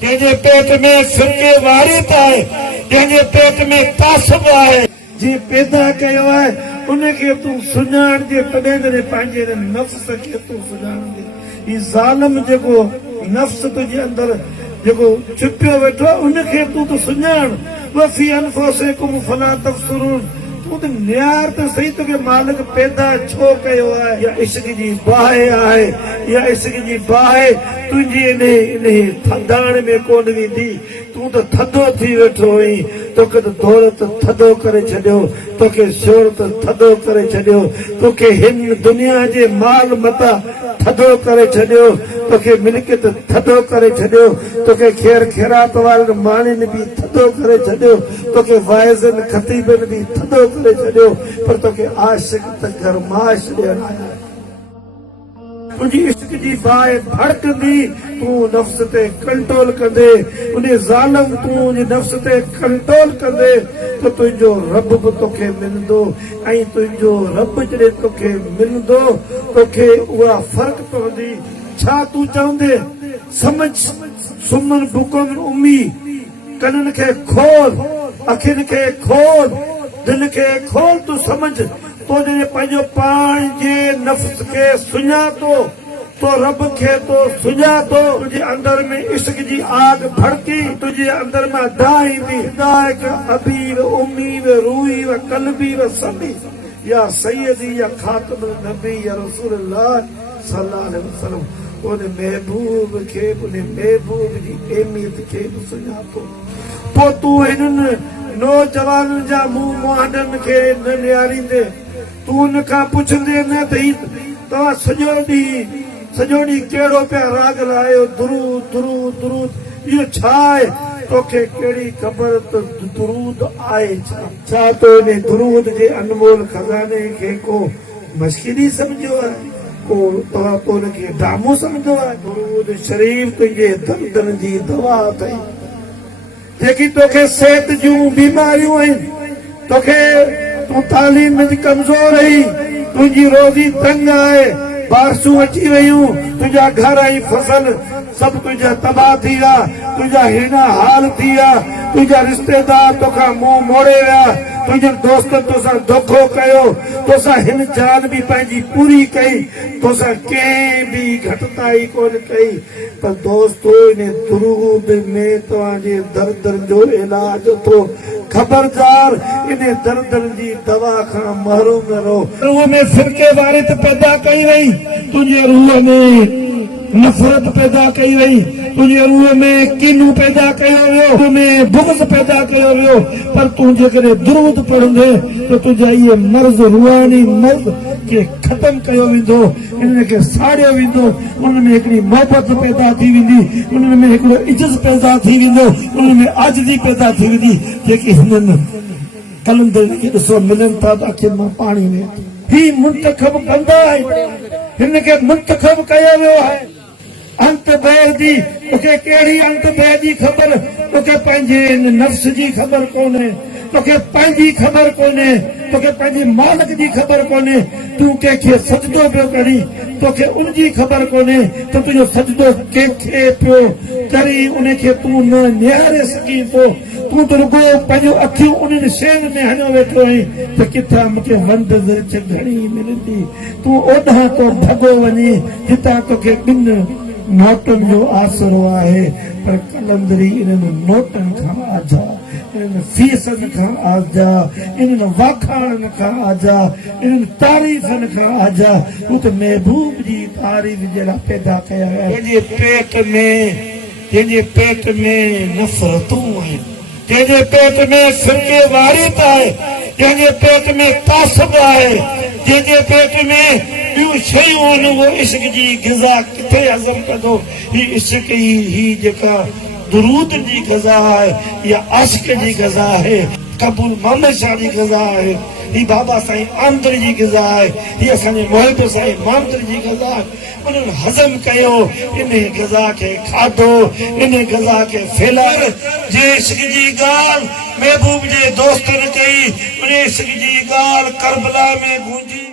जंहिंजे पेट में फिरके वारित आहे, जंहिंजे पेट में तासब आहे, जीअं पैदा कयो आहे उनखे तूं सुञाणजे, तॾहिं तॾहिं पंहिंजे नफ़्स खे तूं सुञाणजे। ही ज़ालिम जेको नफ़्स तुंहिंजे अंदरि जेको छिपियो वेठो आहे उनखे तूं त सुञाण। वफ़ी अनफुसिकुम फला तबसुरून, तूं त नियार त सही तोखे मालिक पैदा छो कयो आहे। या इश्क जी बाहि आहे, या इश्क जी बाहि तुंहिंजी इन थधाण में कोन वेंदी। तूं त थधो थी वेठो हुई, तोखे त दौलत थधो करे छॾियो, तोखे शोहरत थधो करे छॾियो, तोखे हिन दुनिया जे माल मता थधो करे छॾियो, तोखे मिल्कियत थधो करे छॾियो, तोखे खेर खेरात वारनि माण्हुनि बि थधो करे छॾियो, तोखे वाइज़नि ख़तीबनि बि थधो करे छॾियो, पर तोखे आशिक त गरमाश ॾियण आया। तुंहिंजी इश्क जी बाहि भड़कंदी, तूं नफ़्स ते कंट्रोल कंदे, उन ज़ालिम तूं उन नफ़्स ते कंट्रोल कंदे त तुंहिंजो रब बि तोखे मिलंदो। ऐं तुंहिंजो रब जॾहिं तोखे मिलंदो तोखे उहा फ़र्क़ पवंदी। छा तूं चवंदे समझ, सुम्हनि बुकनि उमी, कननि खे खोल, अखियुनि खे खोल, दिलि खे खोल, तूं समझ। तो जॾहिं पंहिंजो पाण जे नफ़्स खे सुञातो, तो रब खे तो सुञातो, तुंहिंजे अंदर में इश्क जी आग भड़की, तुंहिंजे अंदर मां दाई ईंदी, हिदायत अबीर उमीर रूई व कल्बी व समी, या सैयदी या खातम नबी या रसूलुल्लाह सल्लल्लाहु अलैहि वसल्लम। उन महबूब खे, उन महबूब जी अहमियत खे बि सुञातो। पोइ तूं हिननि नौजवाननि जा मुंहुं मुहांडनि खे न निहारींदे, तूं उन खां पुछंदे न त ही तव्हां सॼो ॾींहुं कहिड़ो पिया राग लायो, दुरूद दुरूद दुरूद, इहो छा आहे? तोखे कहिड़ी ख़बर त दुरूद आहे छा? तो इन दुरूद जे अनमोल खज़ाने खे को मश्किली सम्झो आहे, को तव्हां पोइ उनखे दामो सम्झो आहे? दुरूद शरीफ़ तुंहिंजे दर्दनि जी दवा अथई, जेकी तोखे सिहत जूं बीमारियूं आहिनि, तोखे तूं तालीम में कमज़ोर आहीं, तुंहिंजी रोज़ी तंग आहे, बारिशूं अची वयूं, तुंहिंजा घर ऐं फसल सभु तुंहिंजा तबाह थी विया, तुंहिंजा हिन हाल थी विया, तुंहिंजा रिश्तेदार तोखां मुंहुं मोड़े विया, तुंहिंजे दोस्तनि तोसां धोखो कयो, तोसां हिन जान बि पंहिंजी पूरी कई, तोसां कंहिं बि घटिताई कोन कई। पर दोस्तो इन दुरूद में तव्हांजे दर्दनि जो इलाज थो। खबरदार, इन दर्दनि जी दवा खां महरूम न रहो। रूह में फिरके वारित पैदा कई वई, तुंहिंजे रूह में नफ़रत पैदा कई वई, तुंहिंजे रूह में कीनू पैदा कयो वियो, रूह में बुग़्ज़ पैदा कयो वियो। पर तूं जेकॾहिं दुरूद पढ़ंदे त तुंहिंजा इहे मर्ज़, रूहानी मर्ज़ खे ख़तमु कयो वेंदो, इन्हनि खे साड़ियो वेंदो, उन्हनि में हिकिड़ी मोहबत पैदा थी वेंदी, उन्हनि में हिकिड़ो इज़त पैदा थी वेंदो, उन्हनि में आजिज़ी पैदा थी वेंदी, जेकी हिननि कलंदरनि खे ॾिसो मिलनि था त अखियुनि मां पाणी में। ही मुंतख़ब कंदा आहिनि, हिन खे मुंतख़ब कयो वियो आहे। अंत बैर जी, तोखे कहिड़ी अंत बैर जी ख़बर? तोखे पंहिंजे नफ़्स जी ख़बर कोन्हे, तोखे पंहिंजी ख़बर कोन्हे, तोखे पंहिंजे मालिक जी ख़बर कोन्हे। तूं कंहिंखे सजदो पियो करी, तोखे उनजी ख़बर कोन्हे त तुंहिंजो सजदो कंहिंखे पियो करी, उनखे तूं न निहारे सघीं थो। तूं त रुगो पंहिंजो अखियूं उन्हनि शयुनि में हणियो वेठो आहीं त किथां मूंखे वंड घणी मिलंदी। तूं ओॾां तो भॻो वञी जितां तोखे ॿिनि नोटनि जो आसरो आहे, पर कलंदरी इन्हनि नोटनि खां आजा, इन्हनि फीसनि खां आजा, इन्हनि वाखाणनि खां आजा, इन्हनि तारीफ़नि खां आजा। हू त महबूब जी तारीफ़ जहिड़ा पैदा कया विया, जंहिंजे पेट में नफ़रतूं आहिनि, जंहिंजे पेट में फिरके वारित आहे, जंहिंजे पेट में तासब आहे, जंहिंजे पेट में ॿियूं शयूं आहिनि, उहो इश्क जी ग़िज़ा किथे हज़म कंदो? ही इश्क ही जेका दुरूद जी ग़िज़ा आहे, इहा आशिक़ जी ग़िज़ा आहे, कबूल मोहम्मद शाह जी ग़िज़ा आहे, ही बाबा साईं आमदर जी ग़िज़ा आहे, ही असांजे मुहिब साईं मामदर जी ग़िज़ा आहे। उन्हनि हज़म कयो, इन ग़िज़ा खे खाधो, इन ग़िज़ा खे फैलायो। जे इश्क जी ॻाल्हि महबूब जे दोस्तनि कई, उन इश्क जी ॻाल्हि करबला में गूंजी।